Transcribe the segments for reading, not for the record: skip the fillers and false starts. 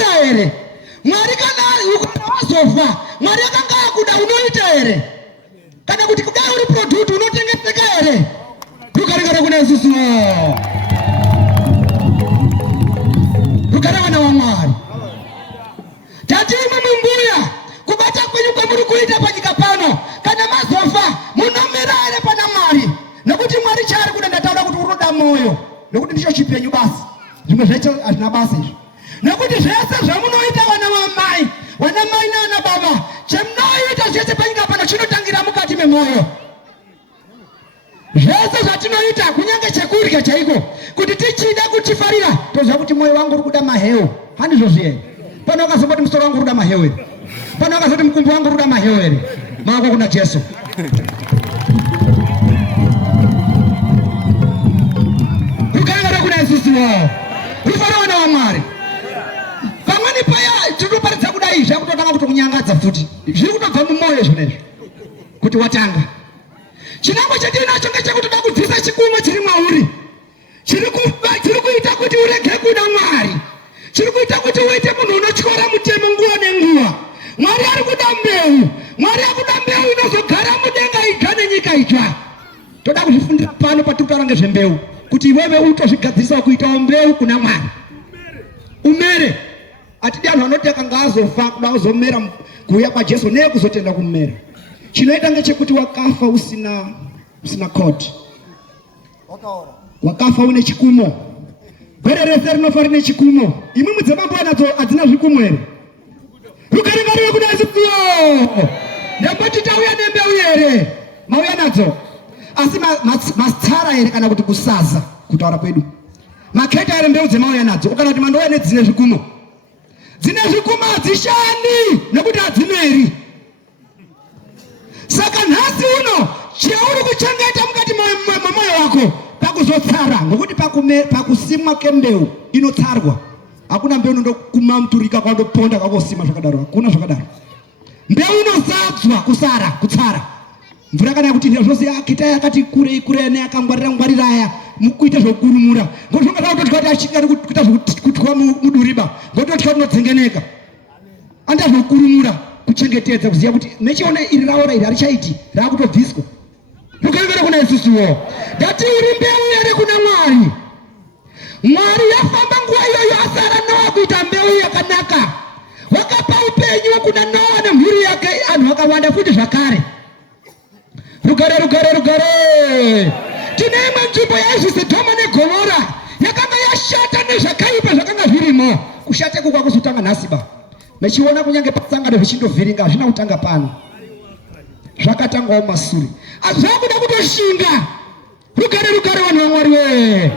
unomera ere Mwari kana ukanazofa Mwari akanga kuda unoita ere kana kuti kudai uri product unotengeseka ere rukarigara kuna Yesu rukara wana wa Mwari tati mumbuya kubata kwenyu kwa muri kuita panyika pano kana mazofa munomera ere pana Mwari nokuti Mwari chari kuda ndataura kuti uroda moyo nokuti ndicho chipenyu basi zvimwe zvecho azvina basa izvo nokuti zvese zvamunoita wana mai nana baba chemunoita zvese panyika pano chinotangira mukati memoyo zvese zvatinoita kunyange chekurya chaiko kuti tichida kuchifarira toziva kuti moyo wangu uri kuda maheu handizvo zviye pano wakazoti musoro wangu uri kuda maheu ere pano wakazoti mukumbi wangu uri kuda maheu ere maako kuna Jesu rukarangara kuna Yesu rufara wana wa Mwari pamweni paya tinoparidza kudai zvakutotanga kutokunyangadza futi zviri kutobva mumoyo zvinezvi kuti watanga chinangwa chatinacho ngechekutoda kubvisa chikumo chiri mwauri chiri kuita kuti urege kuda Mwari chiri kuita kuti uite munhu unotyora mutemo nguva nenguva Mwari ari kuda mbeu Mwari akuda mbeu inozogara mudenga idzva nenyika idzva toda kuzvifundira pano patikutaura ngezvembeu kuti iwewe utozvigadzirisa kuitawo mbeu kuna Mwari umere atidi anhu anoti akanga azofa kuda kuzomera kuuya kwaJesu neye kuzotenda kumera chinoita ngechekuti wakafa usina koti wakafa une chikumo gwere rese rinofa rine chikumo imwe mudzimambo anadzo hadzina zvikumo ere rukaringarire kuda Yesu ndamboti tauya nembeu ere mauya nadzo asi masitsara ere kana kuti kusaza kutaura kwedu maketa ere mbeu dzemauya nadzo ukana kuti mandouya nedzine zvikumo hadzishandi nekuti hadzimeri saka nhasi uno cheuri kuchengeta mukati memoyo wako pakuzotsara ngokuti pakusimwa kwembeu inotsarwa hakuna mbeu inondokuma muturika kwandoponda kwakosima zvakadaro hakuna zvakadaro mbeu inozadzwa kutsara mvura kana kuti zvose akita yakati kure neakangwarira aya mukuita zvokurumura ngozvonga zvakutotya kuti achingari kuita zvokutwa muduriba ngototya kunodzengeneka anda zvokurumura kuchengetedza kuziva kuti mechiona iri raora iri harichaiti raakutobviswa rukarangara kuna Yesusuwo ndati uri mbeu ere kuna Mwari Mwari yafamba nguva iyoyo asara Noa kuita mbeu yakanaka wakapa upenyu kuna Noa nemhuri yake anhu akawanda futi zvakare rugare tine imwe nzvimbo yaizvi Sodoma neGomora yakanga yashata nezvakaipa zvakanga zvirimo kushateko kwakuzotanga nhasi ba mechiona kunyange pasangano zvichindovhiringa hazvina kutanga pano zvakatangawo masure azvakuda kutoshinga rugare vanhu vaMwari we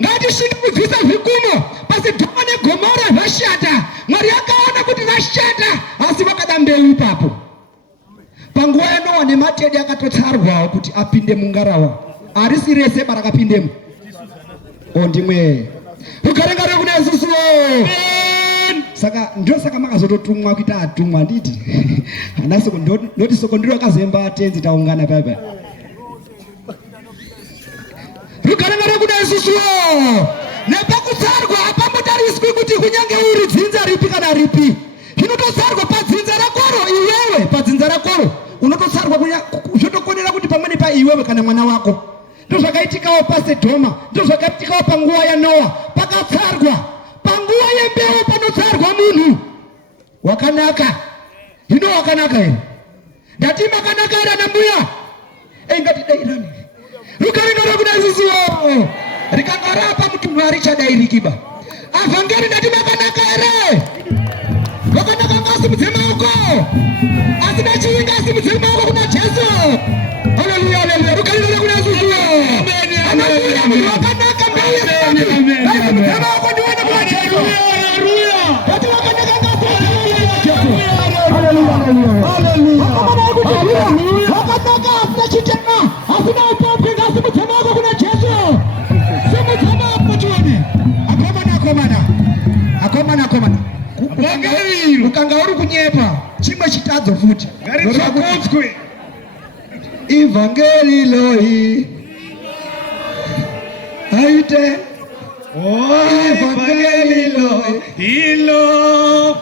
ngatishinga kubvisa zvikumo paSodoma neGomora zvashata Mwari akaona kuti zvashata asi vakada mbeu ipapo panguva yaNoa nematedi akatotsarwawo kuti apinde mungarawa harisi rese barakapindemo ndimwe rukarangara kuna Yesusu saka ndosaka makazototumwa kuita atumwa nditi anasoko ndoti soko ndiro akazemba atenzi taungana papa rukarangara kuna Yesusu nepakutsarwa hapambotariswi kuti kunyange uri dzinza ripi kana ripi zvinototsarwa padzinza rakoro iwewe padzinza rakoro unototsarwa zvotokonera kuti pamweni paiwewe kana mwana wako ndozvakaitikawo paSodoma ndozvakaitikawo panguva yaNoa pakatsarwa panguva yembeu panotsarwa munhu wakanaka hino wakanaka ere ndati makanaka ere anambuya ngatidairani rukarangara kuna Yesusu rikanga rapa mutunhu harichadairikiba avhangeri ndati makanaka ere wakanaka ngasimudze maoko asina chivinga asimudze maoko kuna Jesu haleluya rukarangara kuna Yesusu haleluya wakanaka mbeu asimudze maoko ndiwene kuna Jesu ndati wakanaka ngasimudze Jesu haleluya wakanaka asina chitema asina upopi ngasimudze maoko kuna Jesu simudze maoko chione akomana ukanga uri kunyepa chimwe chitadzo futi ivhangeri loi aite Oe, pagani lo, ilo,